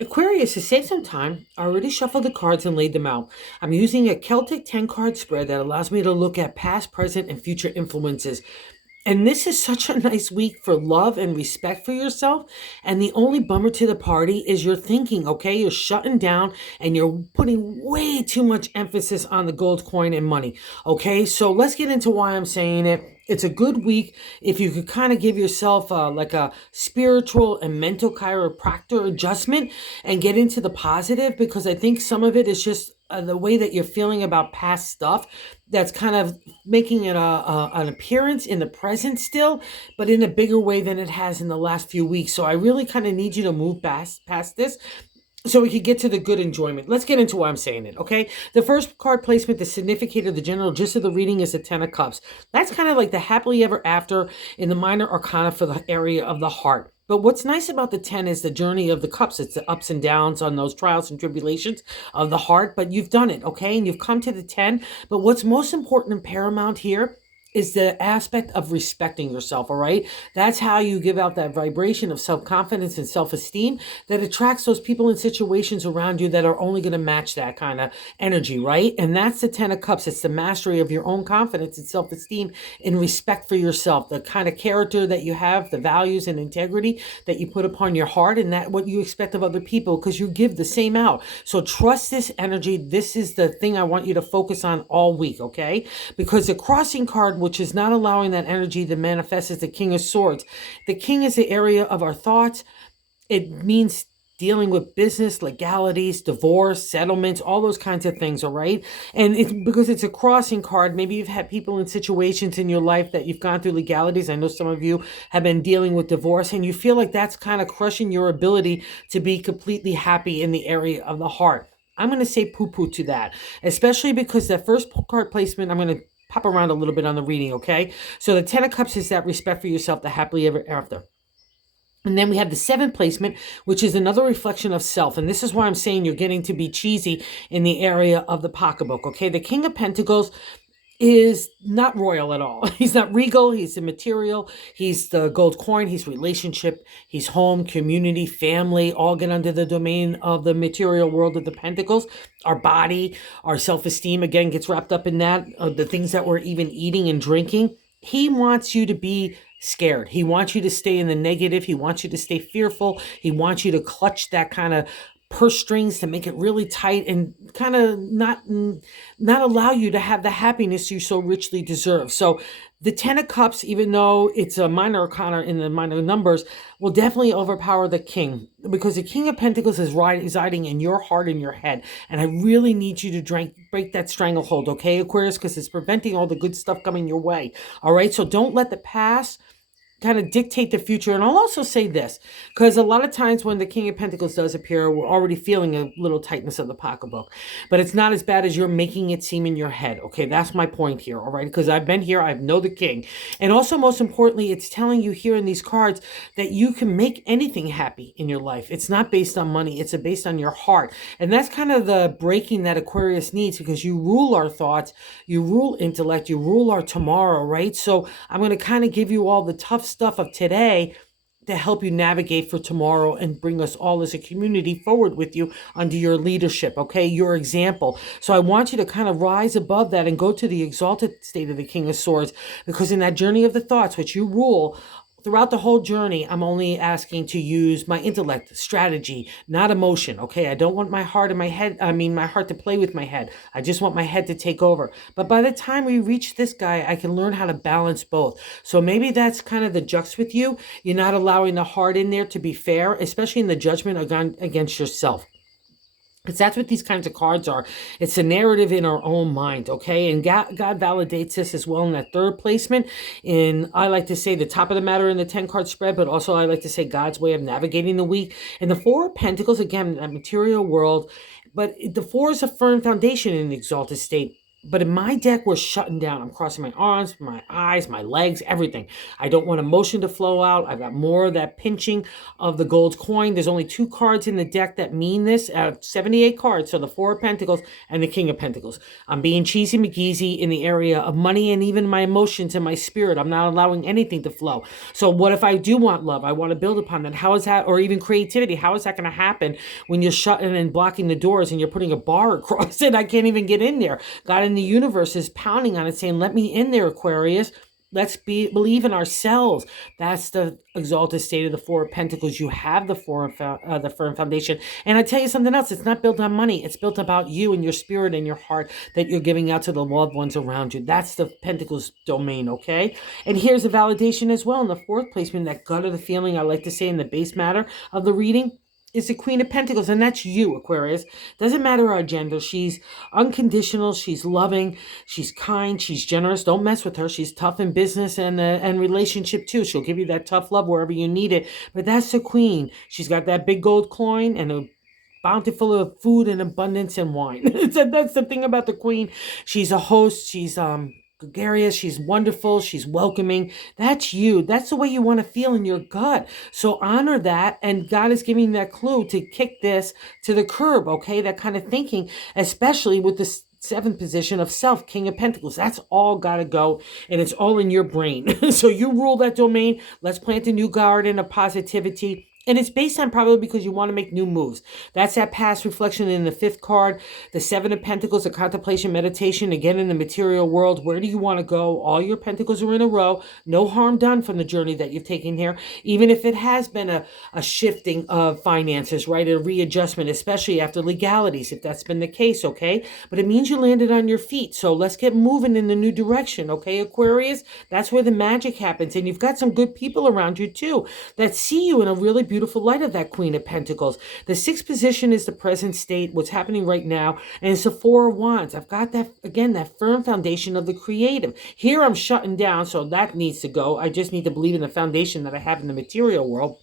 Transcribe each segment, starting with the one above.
Aquarius, to save some time, I already shuffled the cards and laid them out. I'm using a Celtic 10 card spread that allows me to look at past, present, and future influences. And this is such a nice week for love and respect for yourself. And the only bummer to the party is you're thinking, okay? You're shutting down and you're putting way too much emphasis on the gold coin and money. Okay, so let's get into why I'm saying it. It's a good week if you could kind of give yourself like a spiritual and mental chiropractor adjustment and get into the positive, because I think some of it is just the way that you're feeling about past stuff that's kind of making it an appearance in the present still, but in a bigger way than it has in the last few weeks. So I really kind of need you to move past this so we could get to the good enjoyment. Let's get into why I'm saying it, okay? The first card placement, the significator, the general gist of the reading is the Ten of Cups. That's kind of like the happily ever after in the minor arcana for the area of the heart. But what's nice about the 10 is the journey of the cups. It's the ups and downs on those trials and tribulations of the heart, but you've done it, okay? And you've come to the 10. But what's most important and paramount here is the aspect of respecting yourself, all right? That's how you give out that vibration of self-confidence and self-esteem that attracts those people and situations around you that are only going to match that kind of energy, right? And that's the 10 of Cups. It's the mastery of your own confidence and self-esteem and respect for yourself, the kind of character that you have, the values and integrity that you put upon your heart, and that what you expect of other people, because you give the same out. So trust this energy. This is the thing I want you to focus on all week, okay? Because the crossing card, which is not allowing that energy to manifest, as the King of Swords. The King is the area of our thoughts. It means dealing with business, legalities, divorce, settlements, all those kinds of things, all right? And it's because it's a crossing card. Maybe you've had people in situations in your life that you've gone through legalities. I know some of you have been dealing with divorce, and you feel like that's kind of crushing your ability to be completely happy in the area of the heart. I'm going to say poo-poo to that, especially because that first card placement, I'm going to pop around a little bit on the reading, okay? So the 10 of Cups is that respect for yourself, the happily ever after. And then we have the 7th placement, which is another reflection of self. And this is why I'm saying you're getting to be cheesy in the area of the pocketbook, okay? The King of Pentacles is not royal at all. He's not regal. He's immaterial. He's the gold coin. He's relationship. He's home, community, family, all get under the domain of the material world of the pentacles. Our body, our self-esteem, again, gets wrapped up in that. The things that we're even eating and drinking. He wants you to be scared. He wants you to stay in the negative. He wants you to stay fearful. He wants you to clutch that kind of purse strings to make it really tight and kind of not allow you to have the happiness you so richly deserve. So the 10 of Cups, even though it's a minor arcana in the minor numbers, will definitely overpower the King, because the King of Pentacles is residing in your heart and your head. And I really need you to break that stranglehold, okay, Aquarius, because it's preventing all the good stuff coming your way. All right, so don't let the past kind of dictate the future. And I'll also say this, because a lot of times when the King of Pentacles does appear, we're already feeling a little tightness of the pocketbook, but it's not as bad as you're making it seem in your head. Okay, that's my point here. All right, because I've been here, I know the King. And also, most importantly, it's telling you here in these cards that you can make anything happy in your life. It's not based on money, it's based on your heart. And that's kind of the breaking that Aquarius needs, because you rule our thoughts, you rule intellect, you rule our tomorrow, right? So I'm going to kind of give you all the tough stuff of today to help you navigate for tomorrow and bring us all as a community forward with you under your leadership, okay, your example. So I want you to kind of rise above that and go to the exalted state of the King of Swords, because in that journey of the thoughts, which you rule, throughout the whole journey, I'm only asking to use my intellect, strategy, not emotion, okay? I don't want my heart and my heart to play with my head. I just want my head to take over. But by the time we reach this guy, I can learn how to balance both. So maybe that's kind of the jux with you. You're not allowing the heart in there to be fair, especially in the judgment against yourself. Because that's what these kinds of cards are. It's a narrative in our own mind, okay? And God validates this as well in that 3rd placement. And I like to say the top of the matter in the 10-card spread, but also I like to say God's way of navigating the week. And the 4 of Pentacles, again, that material world. But the 4 is a firm foundation in the exalted state. But in my deck, we're shutting down. I'm crossing my arms, my eyes, my legs, everything. I don't want emotion to flow out. I've got more of that pinching of the gold coin. There's only 2 cards in the deck that mean this out of 78 cards. So the Four of Pentacles and the King of Pentacles. I'm being cheesy McGeezy in the area of money and even my emotions and my spirit. I'm not allowing anything to flow. So what if I do want love? I want to build upon that. How is that, or even creativity? How is that going to happen when you're shutting and blocking the doors and you're putting a bar across it? I can't even get in there. God in the universe is pounding on it, saying, "Let me in there, Aquarius. Let's believe in ourselves." That's the exalted state of the Four of Pentacles. You have the the firm foundation. And I tell you something else. It's not built on money. It's built about you and your spirit and your heart that you're giving out to the loved ones around you. That's the Pentacles domain, okay? And here's a validation as well in the fourth placement, that gut of the feeling, I like to say in the base matter of the reading, is the Queen of Pentacles, and that's you, Aquarius. Doesn't matter our gender. She's unconditional. She's loving. She's kind. She's generous. Don't mess with her. She's tough in business and relationship too. She'll give you that tough love wherever you need it. But that's the Queen. She's got that big gold coin and a bountiful of food and abundance and wine. So that's the thing about the Queen. She's a host. She's gregarious. She's wonderful. She's welcoming. That's you. That's the way you want to feel in your gut. So honor that. And God is giving that clue to kick this to the curb. Okay. That kind of thinking, especially with the seventh position of self, King of Pentacles. That's all got to go, and it's all in your brain. So you rule that domain. Let's plant a new garden of positivity. And it's based on probably because you want to make new moves. That's that past reflection in the fifth card. The Seven of Pentacles, the contemplation, meditation, again in the material world. Where do you want to go? All your pentacles are in a row. No harm done from the journey that you've taken here. Even if it has been a shifting of finances, right? A readjustment, especially after legalities, if that's been the case, okay? But it means you landed on your feet. So let's get moving in the new direction, okay, Aquarius? That's where the magic happens. And you've got some good people around you too that see you in a really beautiful light of that Queen of Pentacles. The sixth position is the present state, what's happening right now, and it's the Four of Wands. I've got that, again, that firm foundation of the creative. Here I'm shutting down, so that needs to go. I just need to believe in the foundation that I have in the material world.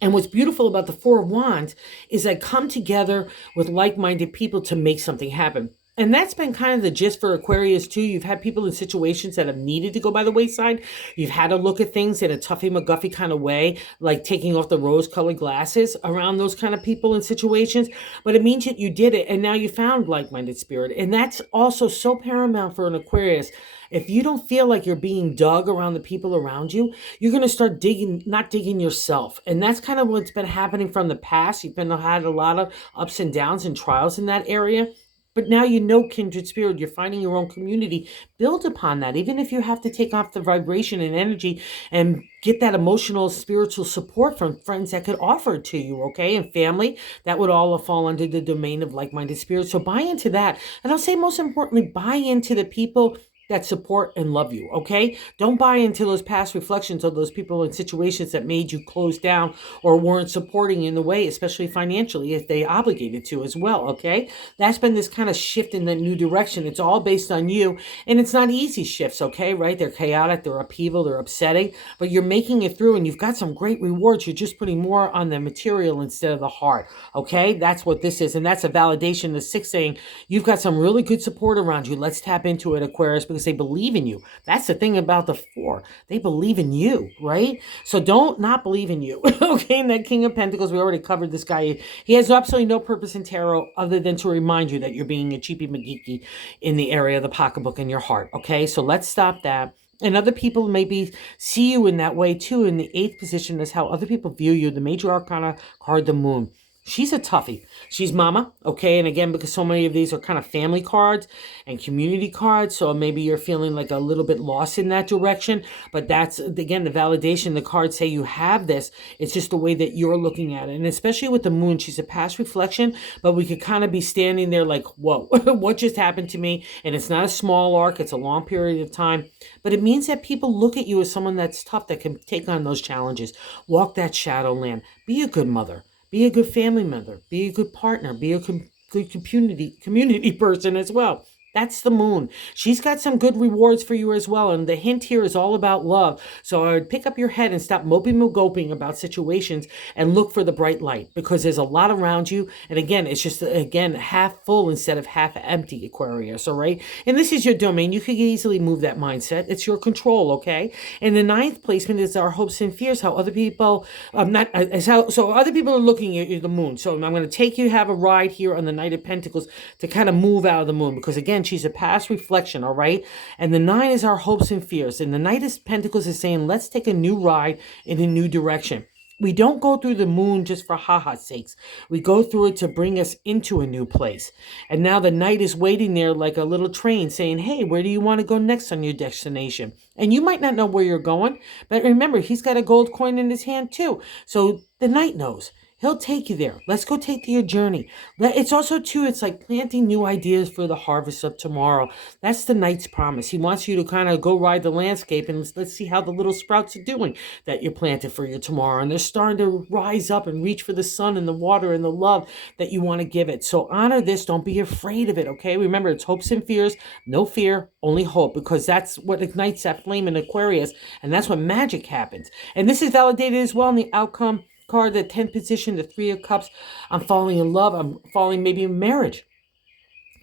And what's beautiful about the Four of Wands is I come together with like-minded people to make something happen. And that's been kind of the gist for Aquarius too. You've had people in situations that have needed to go by the wayside. You've had to look at things in a Tuffy McGuffy kind of way, like taking off the rose-colored glasses around those kind of people in situations. But it means that you did it, and now you found like-minded spirit. And that's also so paramount for an Aquarius. If you don't feel like you're being dug around the people around you, you're going to start digging, not digging yourself. And that's kind of what's been happening from the past. You've had a lot of ups and downs and trials in that area. But now you know kindred spirit, you're finding your own community. Build upon that, even if you have to take off the vibration and energy and get that emotional, spiritual support from friends that could offer it to you, okay? And family, that would all fall under the domain of like-minded spirits. So buy into that. And I'll say most importantly, buy into the people that support and love you, okay? Don't buy into those past reflections of those people in situations that made you close down or weren't supporting in the way, especially financially, if they obligated to as well, okay? That's been this kind of shift in the new direction. It's all based on you, and it's not easy shifts, okay, right? They're chaotic, they're upheaval, they're upsetting, but you're making it through, and you've got some great rewards. You're just putting more on the material instead of the heart, okay? That's what this is, and that's a validation. The sixth saying, you've got some really good support around you. Let's tap into it, Aquarius, because they believe in you. That's the thing about the four. They believe in you, right? So don't not believe in you. Okay, and that King of Pentacles, we already covered this guy. He has absolutely no purpose in tarot other than to remind you that you're being a cheapy McGeeky in the area of the pocketbook in your heart. Okay, so let's stop that. And other people maybe see you in that way too. In the eighth position is how other people view you. The major arcana card, the Moon. She's a toughie. She's mama, okay? And again, because so many of these are kind of family cards and community cards, so maybe you're feeling like a little bit lost in that direction. But that's, again, the validation. The cards say you have this. It's just the way that you're looking at it. And especially with the Moon, she's a past reflection, but we could kind of be standing there like, whoa, what just happened to me? And it's not a small arc. It's a long period of time. But it means that people look at you as someone that's tough, that can take on those challenges, walk that shadow land, be a good mother. Be a good family member. Be a good partner. Be a good community person as well. That's the moon. She's got some good rewards for you as well. And the hint here is all about love. So I would pick up your head and stop moping and goping about situations and look for the bright light, because there's a lot around you. And again, it's just, again, half full instead of half empty, Aquarius. All right. And this is your domain. You can easily move that mindset. It's your control. Okay. And the ninth placement is our hopes and fears, how other people, not as how, so other people are looking at you, the moon. So I'm going to take you, have a ride here on the Knight of Pentacles to kind of move out of the moon, because again, she's a past reflection, all right? And the nine is our hopes and fears. And the Knight of Pentacles is saying, let's take a new ride in a new direction. We don't go through the moon just for ha-ha's sakes. We go through it to bring us into a new place. And now the Knight is waiting there like a little train saying, hey, where do you want to go next on your destination? And you might not know where you're going, but remember, he's got a gold coin in his hand too. So the Knight knows. He'll take you there. Let's go take your journey. It's also, too, it's like planting new ideas for the harvest of tomorrow. That's the Knight's promise. He wants you to kind of go ride the landscape and let's see how the little sprouts are doing that you planted for your tomorrow. And they're starting to rise up and reach for the sun and the water and the love that you want to give it. So honor this. Don't be afraid of it, okay? Remember, it's hopes and fears. No fear, only hope, because that's what ignites that flame in Aquarius, and that's when magic happens. And this is validated as well in the outcome card, the 10th position, the 3 of Cups. I'm falling in love. I'm falling maybe in marriage.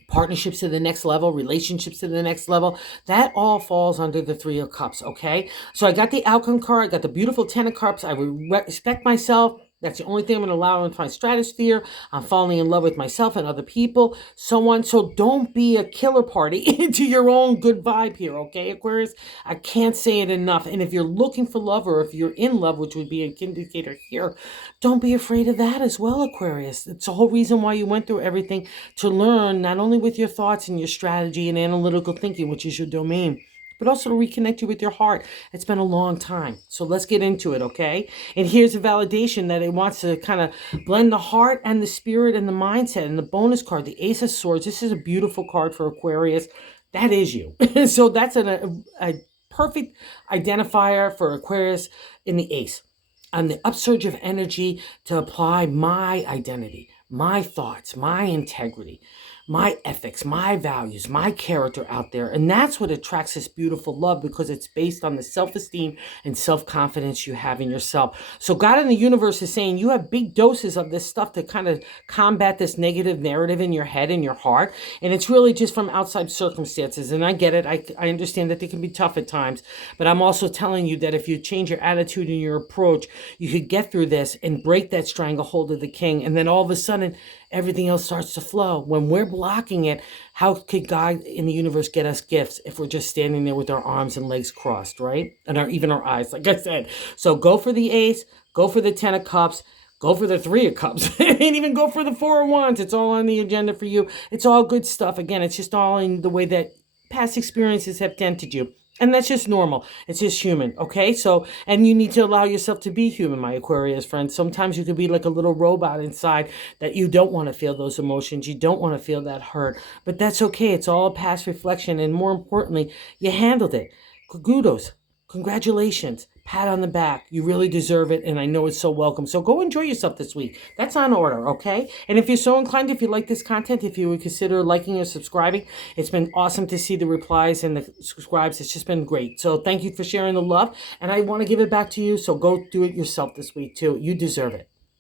Partnerships to the next level, relationships to the next level. That all falls under the 3 of Cups, okay? So I got the outcome card. I got the beautiful 10 of Cups. I respect myself. That's the only thing I'm going to allow into my stratosphere. I'm falling in love with myself and other people, so on. So don't be a killer party into your own good vibe here, okay, Aquarius? I can't say it enough. And if you're looking for love, or if you're in love, which would be an indicator here, don't be afraid of that as well, Aquarius. It's the whole reason why you went through everything, to learn not only with your thoughts and your strategy and analytical thinking, which is your domain, but also to reconnect you with your heart. It's been a long time. So let's get into it, okay? And here's a validation that it wants to kind of blend the heart and the spirit and the mindset. And the bonus card, the Ace of Swords. This is a beautiful card for Aquarius. That is you. So that's a perfect identifier for Aquarius in the Ace. On the upsurge of energy to apply my identity, my thoughts, my integrity, my ethics, my values, my character out there. And that's what attracts this beautiful love, because it's based on the self-esteem and self-confidence you have in yourself. So God in the universe is saying you have big doses of this stuff to kind of combat this negative narrative in your head and your heart. And it's really just from outside circumstances. And I get it. I understand that they can be tough at times. But I'm also telling you that if you change your attitude and your approach, you could get through this and break that stranglehold of the king. And then all of a sudden, everything else starts to flow. When we're blocking it, how could God in the universe get us gifts if we're just standing there with our arms and legs crossed, right? And even our eyes, like I said. So go for the Ace, go for the 10 of Cups, go for the 3 of Cups, and even go for the 4 of Wands. It's all on the agenda for you. It's all good stuff. Again, it's just all in the way that past experiences have dented you. And that's just normal. It's just human, okay? So, and you need to allow yourself to be human, my Aquarius friends. Sometimes you could be like a little robot inside that you don't want to feel those emotions. You don't want to feel that hurt. But that's okay. It's all a past reflection. And more importantly, you handled it. Kudos. Congratulations. Pat on the back. You really deserve it, and I know it's so welcome. So go enjoy yourself this week. That's on order, okay? And if you're so inclined, if you like this content, if you would consider liking or subscribing, it's been awesome to see the replies and the subscribes. It's just been great. So thank you for sharing the love, and I want to give it back to you, so go do it yourself this week, too. You deserve it.